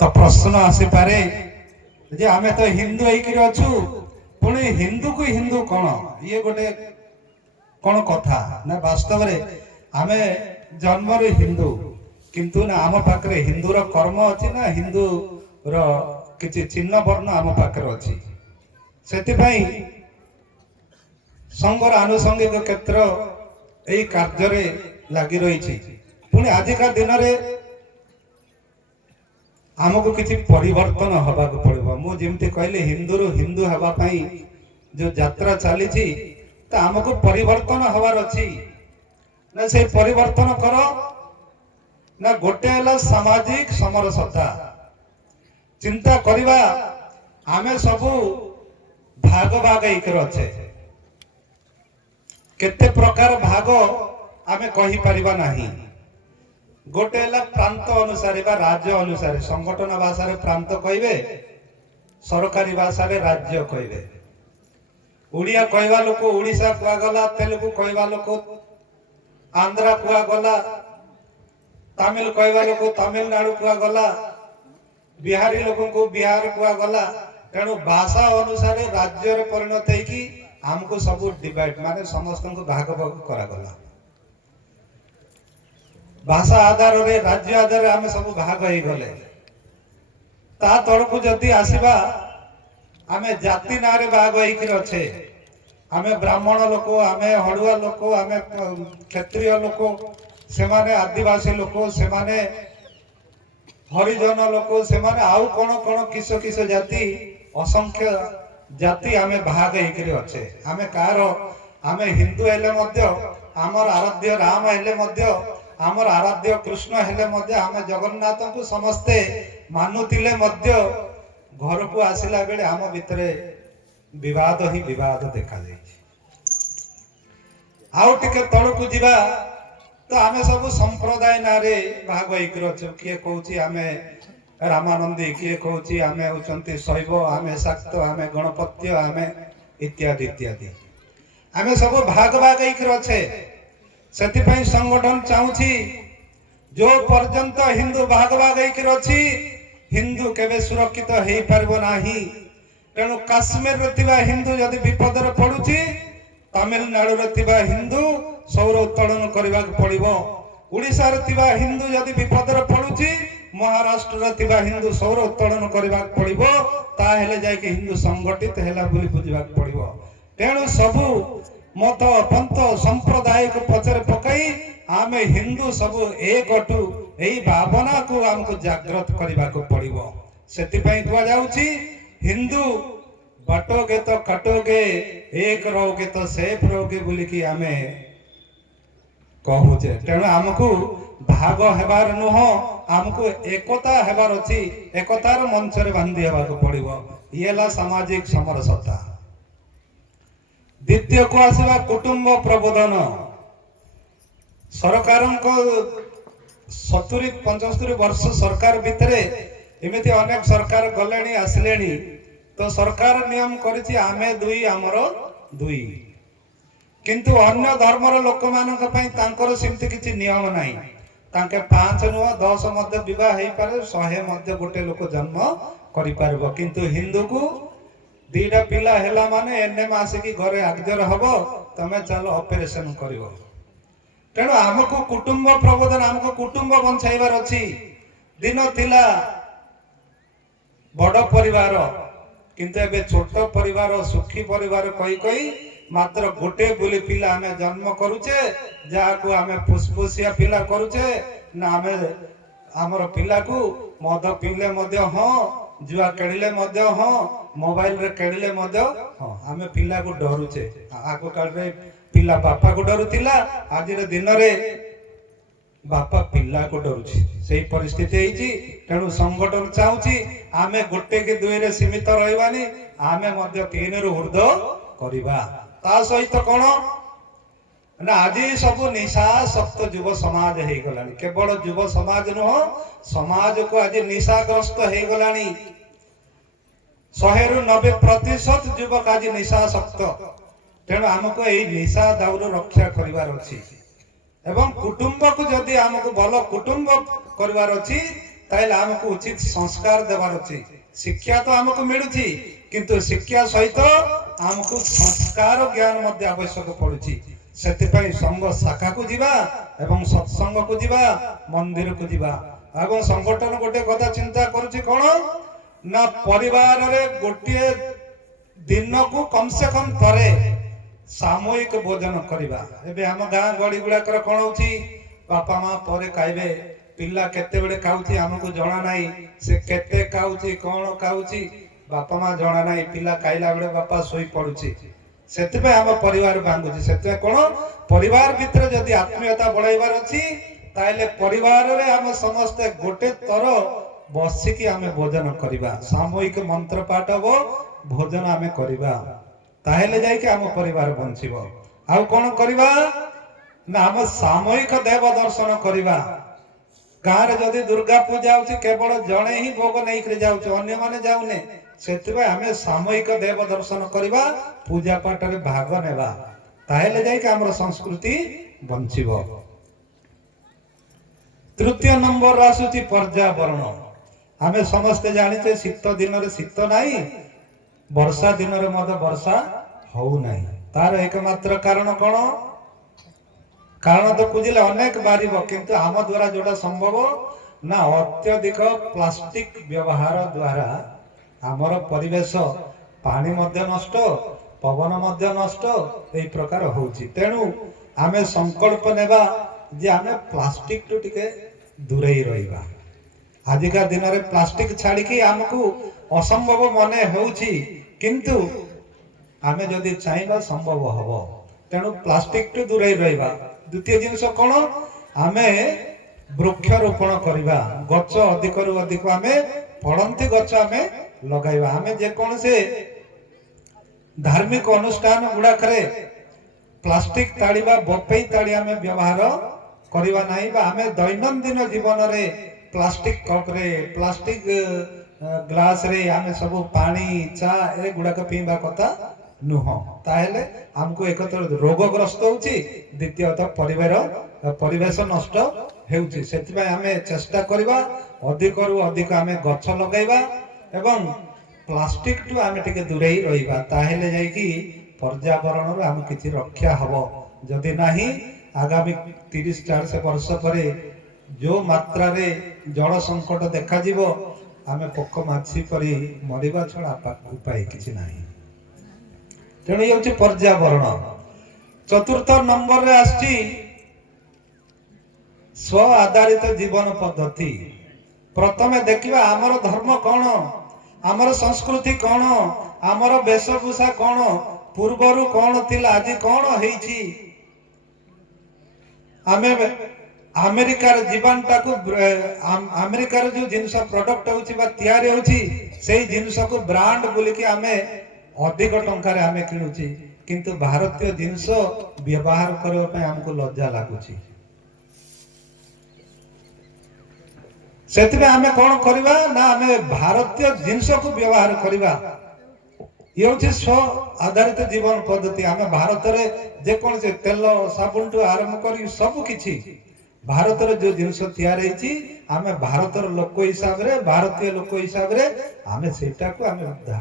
तो प्रश्न आसीपे जे आमे तो हिंदू होकर अच्छु पुणी हिंदू को हिंदू कौन ये गोटे कौन कथा ना वास्तव रे आमे जन्म हिंदू किंतु ना आम पाखे हिंदूर कर्म अच्छी ना हिंदू किसी चिन्ह वर्ण आम पाखे अच्छी से संघर आनुषंगिक क्षेत्र यही कार्य लगी रही पुणी आजिका दिन में आमको किसी परिवर्तन हवा पड़ो मुझे कहली हिंदू रु हिंदू हवापाई जो यात्रा चली तो आमको परिवर्तन हवार अच्छी ना से परिवर्तन कर ना गोटे है सामाजिक समरसता चिंता करवा आमे सबू भाग भाग एक अच्छे केते प्रकार भाग आमे कही परिबा नहीं गोटे है प्रांत अनुसार बा राज्य अनुसार संगठन भाषा रे प्रांत कहबे सरकारी भाषा रे राज्य कहबे उड़िया कहवा लोक उड़ीसा कुआ गला तेलुगु कहवा लोक आंध्रा कुआ गला तमिल कहवा लोक तमिलनाडु कुआ गला बिहारी लोक को बिहार कुआ गला तेणु भाषा अनुसार राज्य रे परिणत होगी आमको सब डिवाइड माने समस्त को भाग भाग करा गला भाषा आधार रे राज्य आधार रे आमे सब भाग हो गले ता तड़कू जदि आसीबा आमे जाति ना रे भाग होइकिर अच्छे आमे ब्राह्मण लोक आमे हड़ुआ लोक आमे क्षत्रिय लोक से माने आदिवासी लोक से माने हरिजन लोक से माने आउ कोन कोन किस किस जाति असंख्य जाति आमे भाग होइकिर अच्छे आमे कार आमे हिंदू हेले मध्य आमर आराध्य राम हेले मध्य आमर आराध्य कृष्ण हेले मध्य आमे जगन्नाथ को समस्ते मानुतिले मध्य घर को आसिला बेले आम भितरे विवाद ही विवाद देखा जाए आउ टिके तळकु जिबा तो आमे सब संप्रदाय नारे भाग होइकर अछु किए कहूची आमे रामानंदी किए कहूची आमे होचंती शैव आमे शाक्त आमे गणपत्य आमे इत्यादि इत्यादि आमे सब भाग भाग होइकर अछे सेतिपई संगठन चाहूची जो पर्यंत हिंदू भाग भाग होइकर अछि हिंदू केबे सुरक्षित हेई परबो नाही तेणु काश्मीर रे थिबा हिंदू यदि विपद रे पडुची तमिलनाडु रे थिबा हिंदू सौर उत्तोलन करबा पड़िबो ओडिसा रे थिबा हिंदू यदि विपद रे पडुची महाराष्ट्र रे थिबा हिंदू सौर उत्तोलन करबा पड़िबो ता हेले जाय कि हिंदू संगठित हेला बोली बुझबा पड़िबो तेणु सबु मत पंथ संप्रदाय को पचर पकई आमे हिंदू सब एकटू एई भावना को हमको जागृत करबा को पड़िबो सेतिपई कुआ जाउची हिंदू बाटोगे तो कटोगे एक रहोगे तो सेफ रहोगे बोली कि आमे कहूचे तेणु हमको भाग हेबार नुह हमको एकता हेबार अछि एकतार मंच रे बांधी हेबा को पड़िबो येला सामाजिक समरसता द्वितीय को आसवा कुटुंब प्रबोधन सरकार को 70-75 वर्ष सरकार भितरे एमिति अनेक सरकार गलेनी आसिलेनी तो सरकार नियम करिछि आमे दुई आमर दुई किंतु अन्य धर्मर लोक मानक पई तांकर सिमति किछि नियम नाही तांके 5 नुह 10 मध्य विवाह हेई पारे 100 मध्य गोटे लोक जन्म करि पारबो किंतु हिंदू को दीटा पिला हेला माने एने मासे की घरे आगजर हबो तमे चलो ऑपरेशन करिवो तेणु हमको कुटुंब प्रबोधन हमको कुटुंब बंचाइबार अछि दिन थिला बड़ परिवार किंतु एबे छोट परिवार सुखी परिवार कही कही मात्र गोटे बोली पिला हमें जन्म करूचे जहाँ को हमें फुसफुसिया पिला करूचे ना हमें आमर पिला को मद पीले मध्य हाँ जुआ केड़िले मध्य हाँ मोबाइल रे केड़िले मध्य हाँ हमें पिला को डरुचे आगो काल रे पिला बापा को डरुतिला आज रे दिन रे बापा पिला को डरुची सेही परिस्थिति हेची तेणु संगठन चाहूची आमे गोटे के दुई रे सीमित रहबानी आमे मध्य 3 रु ऊर्ध्व करिबा ता सहित कोन ना आज सब निशासक्त युव समाज हे गलानी केवल युव समाज नुह समाज को आज निशाग्रस्त हे गलानी 100 रु 90% युवक आज निशासक्त तेणु हमको यही निशा दाउर रक्षा करिवार अछि एवं कुटुंब को जदि हमको भल कुटुंब करिवार अछि ताइले हमको उचित संस्कार देवार अछि। शिक्षा तो हमको मिलुछि किंतु शिक्षा सहित हमको संस्कार ज्ञान मध्य आवश्यक पड़ुछि। सेतिपई संघ शाखा को जीवा एवं सत्संग को जीवा मंदिर को जीवा एवं संगठन गोटे कथा चिंता करुछि कोन ना परिवार रे गोटे दिन को कम से कम थरे सामूहिक भोजन करिबा। एबे हम गां गड़ी गुड़ाकर कोन होछि बापा मां परे खाइबे पिल्ला केते बेले खाउछि हमको जणा नाही से केते खाउछि कोन खाउछि बापा मां जणा नाही पिल्ला खाइला बेले बापा सोई पडुछि सेते पे हम परिवार बांधुछि। सेते कोन परिवार भितर जदी आत्मीयता बढ़ाइबार अछि ताइले परिवार रे हम समस्त गोटे तर बसिकी हम भोजन करिबा सामूहिक मंत्र पाठ हो भोजन हम करिबा ताहेले जाय कि हम परिवार बंचिबो। आ कोन करिबा ना हम सामूहिक देव दर्शन करिबा। गाँव रे जदि दुर्गा पूजा होछि केवल जणे ही भोग नै करे जाउछ अन्य माने जाउने सेतबे हमें सामूहिक देव दर्शन करिबा पूजा पाठ रे भाग नेबा ताहेले जाय कि हमर संस्कृति बंचिबो। तृतीय नंबर आसुछि पर्यावरण। हमें समस्त जानिते शीत दिन रे शीत नाही वर्षा दिन रे मद वर्षा होउ नाही तार एकमात्र कारण कोन कारण तो खुजिले अनेक बारिब किंतु आम द्वारा जोड़ा संभव ना अत्यधिक प्लास्टिक व्यवहार द्वारा आमर परिवेश पानी मध्य नष्ट पवन मध्य नष्ट एई प्रकार होउची। तेणु आमे संकल्प नेबा जे आमे प्लास्टिक टू टिके दूरेई रहिबा। आजिका दिन रे प्लास्टिक छाड़ी की हमकु असंभव मने होउची किंतु आमे जदि चाहबा संभव हबो। तेणु प्लास्टिक टू दूरेई रहिबा। द्वितीय जिनस कोन आमे वृक्षारोपण करिबा गछ अधिक रु अधिक आमे फळंती गछ आमे लगाइबा। आमे जे कोन से धार्मिक अनुष्ठान गुडा करे प्लास्टिक ताड़ीबा बपई ताड़ी आमे व्यवहार करिबा नाही बा आमे दैनंदिन जीवन रे प्लास्टिक कप रे प्लास्टिक ग्लास रे आमे सब पानी चा ए गुडा का पीबा कथा नुह ताहेले हमको एक तो रोगग्रस्त होउची द्वितीयत परिवेश नष्ट हेउची। सेतिबा हमें चेष्टा करिबा अधिक रु अधिक हमें गछ लगाइबा एवं प्लास्टिक टू हमें टिके दूरेई रहिबा ताहेले जाई कि पर्यावरण रो हम किछि रक्षा हबो। जदि नाही आगामी 30-40 वर्ष परे जो मात्रा रे जल संकट देखा जीवो हमें पोक माछी परी मरिबा छडा उपाय किछि नाही। तेणु ये पर्यावरण। चतुर्थ नंबर रे आछि स्व आधारित जीवन पद्धति। प्रथमे देखिबा आमर धर्म कौन आमर संस्कृति कौन आमर वेशभूषा कौन पूर्वरु कौन थिला आज कौन हेछि। आमे अमेरिकार जीवनटा को अमेरिकार जो जिनस प्रोडक्ट होछि बा तयारी होछि सेही जिनस को ब्रांड बोली कि आमे अधिक टंकार आमे किणुछि किंतु भारतीय जिनस व्यवहार करबा पय हमको लज्जा लागुछि। सेतिबे आमे कोन करबा ना आमे भारतीय जिनस को व्यवहार करबा। ये होछि स्व आधारित जीवन पद्धति। आमे भारत रे जे कोन से तेल साबुन टू आरंभ करी सब किछि भारत रे जो जिनस तयार हेछि आमे भारतर लोक हिसाब रे भारतीय लोक हिसाब रे आमे सेटा को आमे